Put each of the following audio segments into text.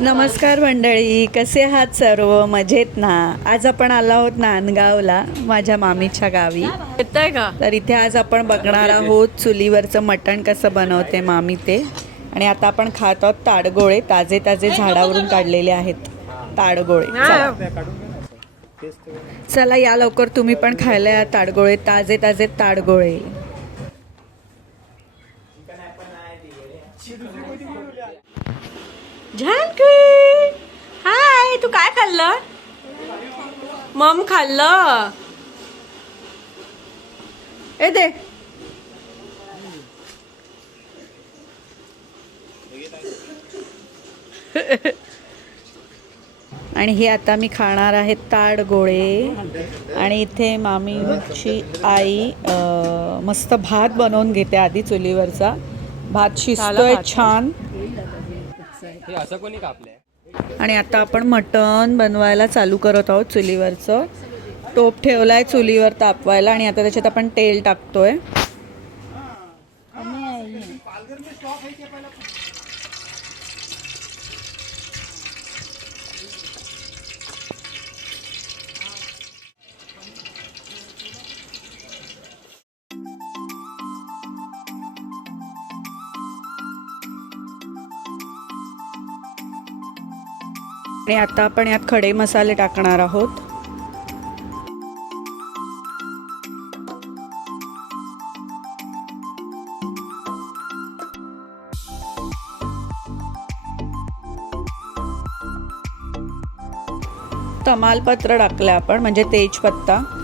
नमस्कार मंडळी कसे आहात सर्व? मजेत ना? आज आपण आलो आहोत नांदगावला माझ्या मामीच्या गावी. येतंय का? तर इथे आज आपण बघणार आहोत चुलीवरचं मटण कसं बनवते मामी ते. आणि आता आपण खात आहोत ताडगोळे ताजे ताजे झाडावरून काढलेले आहेत. ताडगोळे. चला. चला या लवकर तुम्ही पण खायला या ताडगोळे ताजे ताजे ताडगोळे. जानकी हाय तू काय खाल्लं? मम खाल्लं. ए दे. आणि हे आता मी खाणार आहे ताड गोळे. आणि इथे मामीची आई मस्त भात बनवून घेते आधी चुलीवरचा. भात शिजतोय. छान. हे असं कोणी कापलंय? आणि आता आपण मटण बनवायला चालू करत आहोत चुलीवरचं. टोप ठेवलाय चुलीवर तापवायला आणि आता त्याच्यात आपण तेल टाकतोय. आणि आता आपण यात खडे मसाले टाकणार आहोत. तमालपत्र टाकलं आपण म्हणजे तेजपत्ता.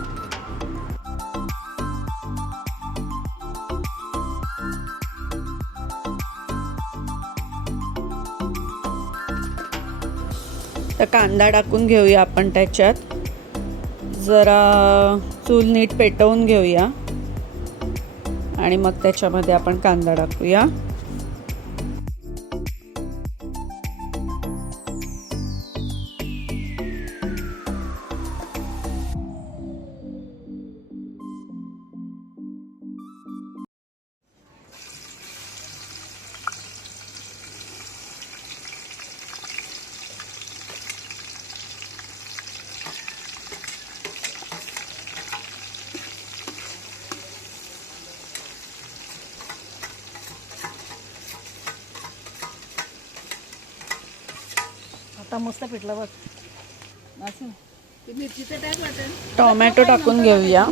तर कांदा टाकून घेऊया आपण त्याच्यात. जरा चूल नीट पेटवून घेऊया. आणि मग त्याच्यामध्ये आपण कांदा टाकूया. आता मस्त पिटलं बघ. टोमॅटो टाकून घेऊया.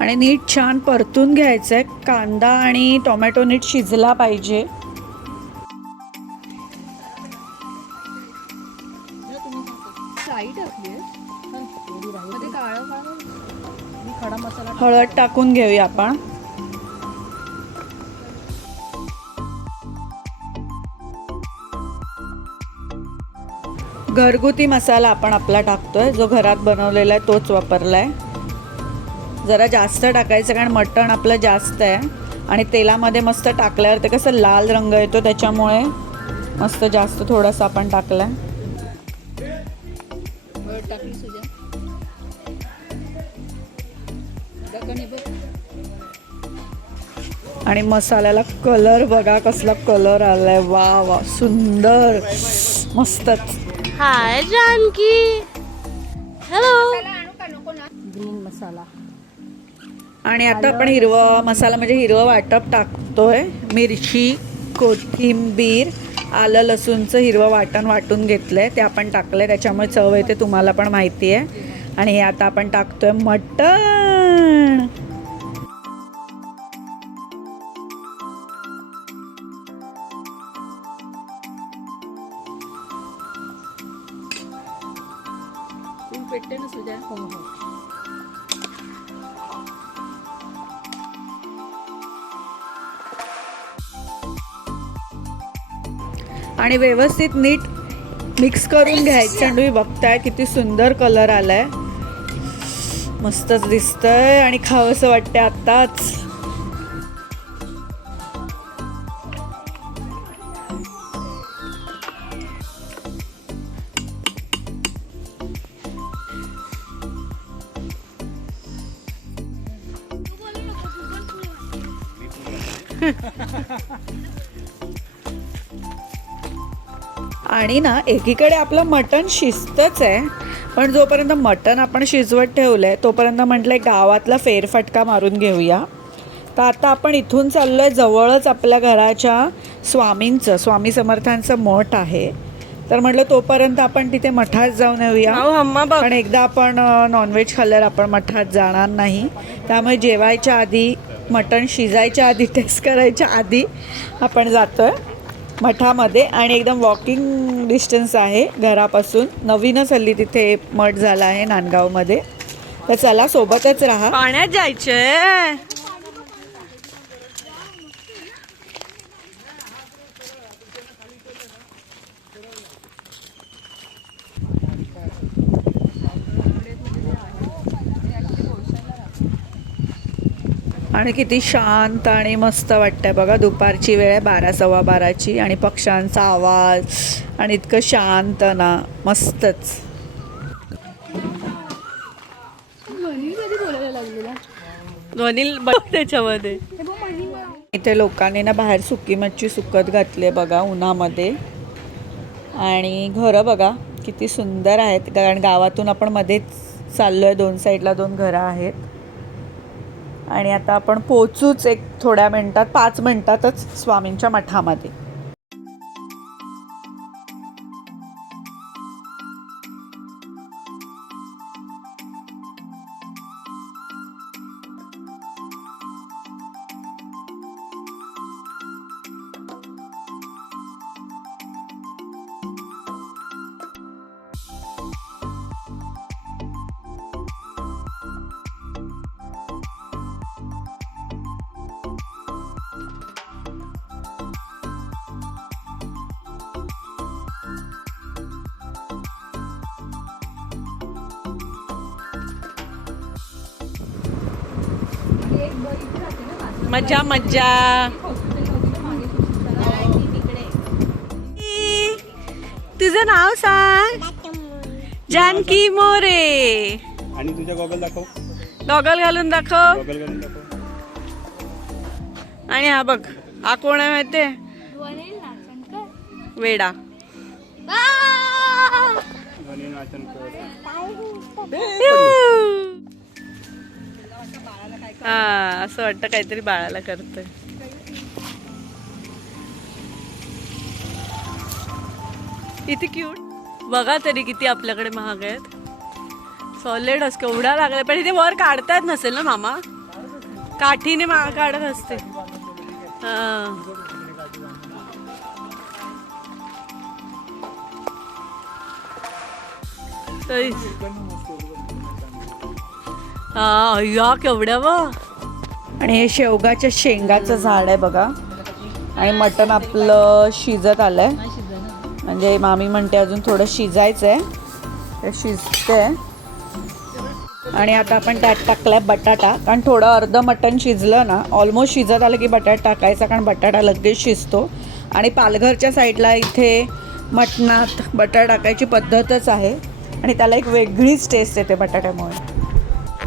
आणि नीट छान परतून घ्यायचंय. कांदा आणि टोमॅटो नीट शिजला पाहिजे. हळद टाकून घेऊया आपण. घरगुती मसाला आपण आपला टाकतोय. जो घरात बनवलेला आहे तोच वापरलाय. जरा जास्त टाकायचं कारण मटण आपलं जास्त आहे. आणि तेलामध्ये मस्त टाकल्यावर ते कसं लाल रंग येतो त्याच्यामुळे मस्त जास्त थोडासा आपण टाकलाय. आणि मसाल्याला कलर बघा कसला कलर आलाय. वा वा सुंदर. मस्तच. Hi Janaki. Hello green masala आणि आता आपण हिरवा मसाला म्हणजे हिरवं वाटप टाकतोय. मिरची कोथिंबीर आलं लसूणचं हिरवं वाटण वाटून घेतलंय. ते आपण टाकलंय त्याच्यामुळे चव येते तुम्हाला पण माहिती आहे आणि हे आता आपण टाकतोय मटण. आणि व्यवस्थित नीट मिक्स करून घ्यायचं. आणि तुम्ही बघताय किती सुंदर कलर आलाय. मस्तच दिसतंय आणि खावंसं वाटतंय आत्ताच. आणि ना एकीकडे आपलं मटण शिजतच आहे पण जोपर्यंत मटण आपण शिजवत ठेवलं आहे तोपर्यंत म्हटलं गावातला फेरफटका मारून घेऊया. तर आता आपण इथून चाललो आहे जवळच आपल्या घराच्या स्वामींचं स्वामी समर्थांचं मठ आहे. तर म्हटलं तोपर्यंत आपण तिथे मठात जाऊन येऊया. पण एकदा आपण नॉनव्हेज खाल्ल्यावर आपण मठात जाणार नाही. त्यामुळे जेवायच्या आधी मटण शिजायच्या आधी टेस्ट करायच्या आधी आपण जातोय. मठामध्ये आणि एकदम वॉकिंग डिस्टन्स आहे घरापासून. नवीनच हल्ली तिथे मठ झाला आहे नांदगावमध्ये. तर चला सोबतच राहा. पाण्यात जायचे आणि किती शांत आणि मस्त वाटतंय. बघा दुपारची वेळ आहे बारा सव्वा बाराची आणि पक्ष्यांचा आवाज आणि इतकं शांत ना मस्तच. त्याच्यामध्ये. इथे लोकांनी ना बाहेर सुकी मच्छी सुकत घातली बघा उन्हामध्ये. आणि घरं बघा किती सुंदर आहेत कारण गावातून आपण मध्येच चाललो आहे दोन साईडला दोन घरं आहेत. आणि आता आपण पोचूच एक थोड्या मिनटात पाच मिनटातच स्वामींच्या मठामध्ये. मज्जा मज्जा तुझं नाव सांग. जानकी मोरे. आणि तुझ्या गॉगल दाखव. गॉगल घालून दाखव. गॉगल घालून दाखव. आणि हा बघ हा कोण आहे माहितीये वेडा. कर हा असं वाटतं काहीतरी बाळाला करतोय. किती क्यूट बघा तरी किती आपल्याकडे महाग आहेत. सॉलिडच एवढा लागला पण इथे वर काढता येत नसेल ना मामा? काठीने मा काढत असते हा. हा अय्या केवढ्या व. आणि हे शेवगाच्या शेंगाचं झाड आहे बघा. आणि मटण आपलं शिजत आलंय. म्हणजे मामी म्हणते अजून थोडं शिजायचं आहे ते शिजतंय. आणि आता आपण त्यात टाकलाय बटाटा. कारण थोडं अर्ध मटण शिजलं ना ऑलमोस्ट शिजत आलं की बटाटा टाकायचा कारण बटाटा लगेच शिजतो. आणि पालघरच्या साईडला इथे मटणात बटाटा टाकायची पद्धतच आहे. आणि त्याला एक वेगळीच टेस्ट येते बटाट्यामुळे.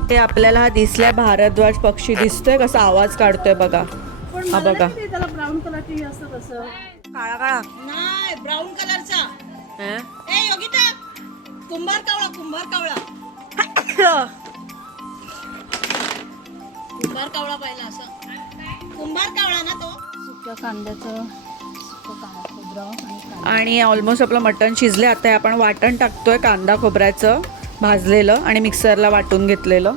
ते आपल्याला हा दिसलाय भारद्वाज पक्षी दिसतोय कसा आवाज काढतोय बघा. हा बघा. काळा काळा. नाही ब्राऊन कलरचा हे? ए योगिता कुंभार कावळा कुंभार कावळा. कुंभार कावळा पाहिला असं. कुंभार कावळा ना तो? सुक्या कांद्याचं सुकं कांदा खोबरं आणि ऑलमोस्ट आपलं मटण शिजले आता हे आपण वाटण टाकतोय कांदा खोबऱ्याचं. भाजलेलं आणि मिक्सरला वाटून घेतलेलं.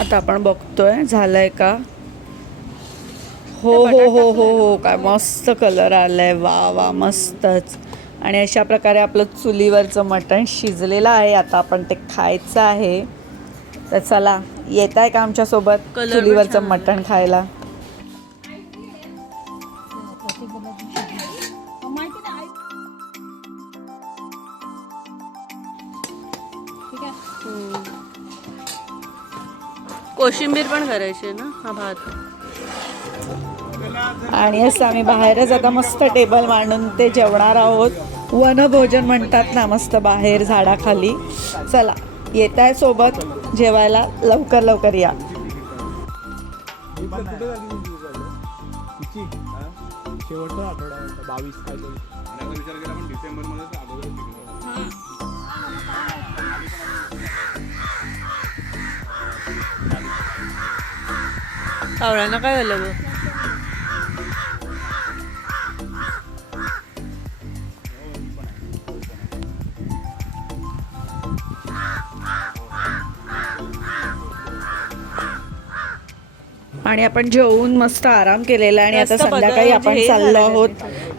आता आपण बघतोय झालंय का? हो हो हो हो हो काय मस्त कलर आलाय. वा वा मस्तच. आणि अशा प्रकारे आपलं चुलीवरचं मटण शिजलेलं आहे. आता आपण ते खायचं आहे. तर चला येत आहे का आमच्यासोबत चुलीवरचं. मटण खायला? कोशिंबीर पण करायची ना? हा भात. आणि असं आम्ही बाहेरच आता मस्त टेबल मांडून ते जेवणार आहोत. वनभोजन म्हणतात ना मस्त बाहेर झाडाखाली. चला येत आहे सोबत जेवायला. लवकर लवकर या. शेवटचा आठवडा बावीस अगोदर कावळ्यांना काय झालं गं आणि आपण जेवून मस्त आराम केलेला आणि आता संध्याकाळी बदल आपण चाललो आहोत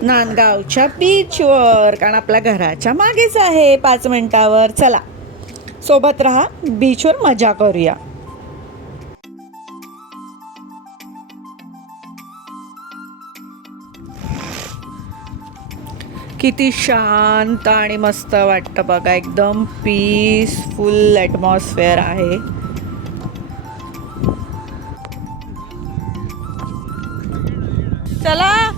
नांदगावच्या बीचवर कारण आपल्या घराच्या मागेच आहे पाच मिनिटावर. चला सोबत राहा बीचवर मजा करूया. किती शांत आणि मस्त वाटतं बघा. एकदम पीसफुल ॲटमॉस्फिअर आहे. चला.